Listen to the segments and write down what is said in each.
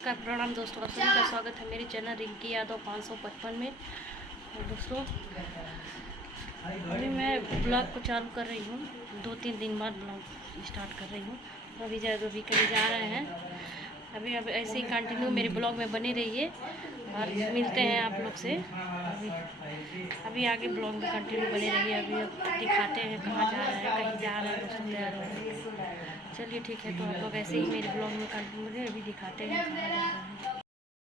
का प्रणाम दोस्तों, आप सभी का स्वागत है मेरे चैनल रिंकी यादव 555 में। और दोस्तों अभी मैं ब्लॉग को चालू कर रही हूँ, 2-3 दिन बाद ब्लॉग स्टार्ट कर रही हूँ। अभी कहीं जा रहे हैं। अभी ऐसे ही कंटिन्यू मेरे ब्लॉग में बने रहिए और मिलते हैं आप लोग से। अभी आगे ब्लॉग में कंटिन्यू बने रहिए। अभी अब दिखाते हैं कहाँ जा रहे हैं, कहीं जा रहे हैं दोस्तों, तैयार हो रहे हैं। चलिए ठीक है, तो आप लोग ऐसे ही मेरे ब्लॉग में कंटिन्यू रहे। अभी दिखाते हैं कहाँ जा रहे हैं।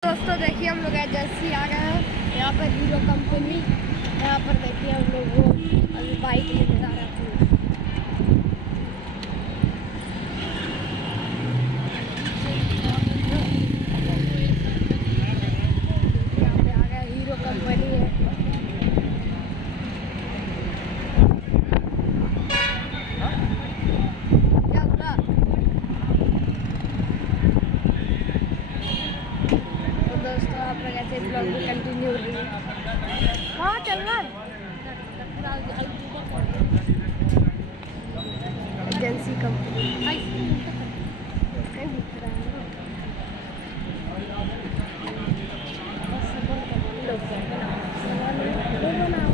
दोस्तों देखिए हम लोग एजेंसी आ गए हैं, यहाँ पर हीरो कंपनी। यहाँ पर देखिए हम लोग वो अभी बाइक लेने जा रहे हैं। यहाँ पे आ गए, हीरो कंपनी है। क्या बोला? तो दोस्तों आप लोग ऐसे ब्लॉग में कंटिन्यू रहिए। हाँ चलना एजेंसी कंपनी कहीं दिख रहा है ना।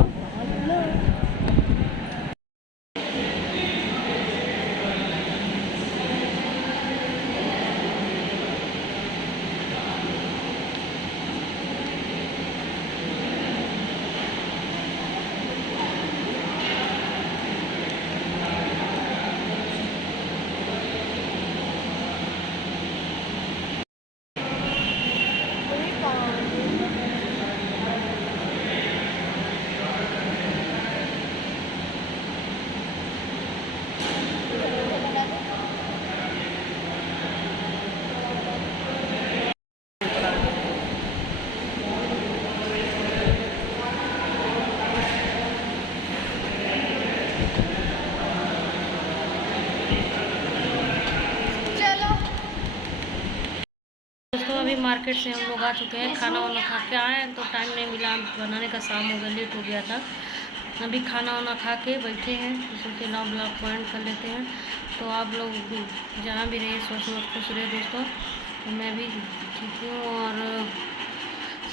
दोस्तों अभी मार्केट से हम लोग आ चुके हैं। खाना वाना खा के आए हैं तो टाइम नहीं मिला बनाने का, शाम हो गया, लेट हो गया था। अभी खाना वाना खा के बैठे हैं तो सोचे ना ब्लॉग पॉइंट कर लेते हैं। तो आप लोग जहाँ भी रहिए स्वस्थ और खुश रहे दोस्तों। तो मैं भी ठीक हूँ और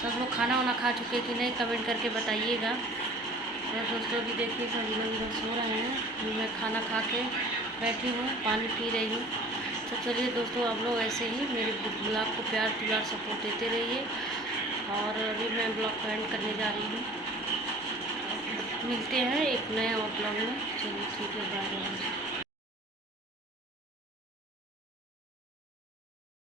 सब लोग खाना वाना खा चुके कि नहीं कमेंट करके बताइएगा। और दोस्तों भी देखिए सब लोग सो रहे हैं। मैं खाना खा के बैठी हूँ, पानी पी रही हूँ। तो चलिए दोस्तों आप लोग ऐसे ही मेरे ब्लॉग को प्यार दुलार सपोर्ट देते रहिए। और अभी मैं ब्लॉग को एंड करने जा रही हूँ। मिलते हैं एक नए और ब्लॉग में। चलिए ठीक है, बाय बाय।